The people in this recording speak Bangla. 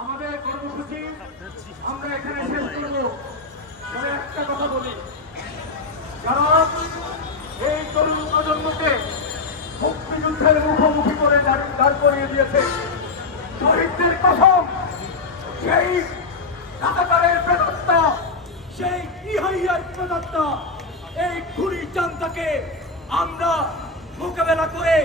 আমাদের কর্মসূচি আমরা এখানে শেষ করবো। একটা কথা বলি, কারণ এই তরুণ প্রজন্মকে মুক্তিযুদ্ধের মুখোমুখি করে দাঁড় করিয়ে দিয়েছে শহীদদের কসম। সেই রাজাকারের প্রেতাত্মা, সেই ইহাইয়ার প্রেতাত্মা, এই খুনি চান্তাকে আমরা মোকাবেলা করে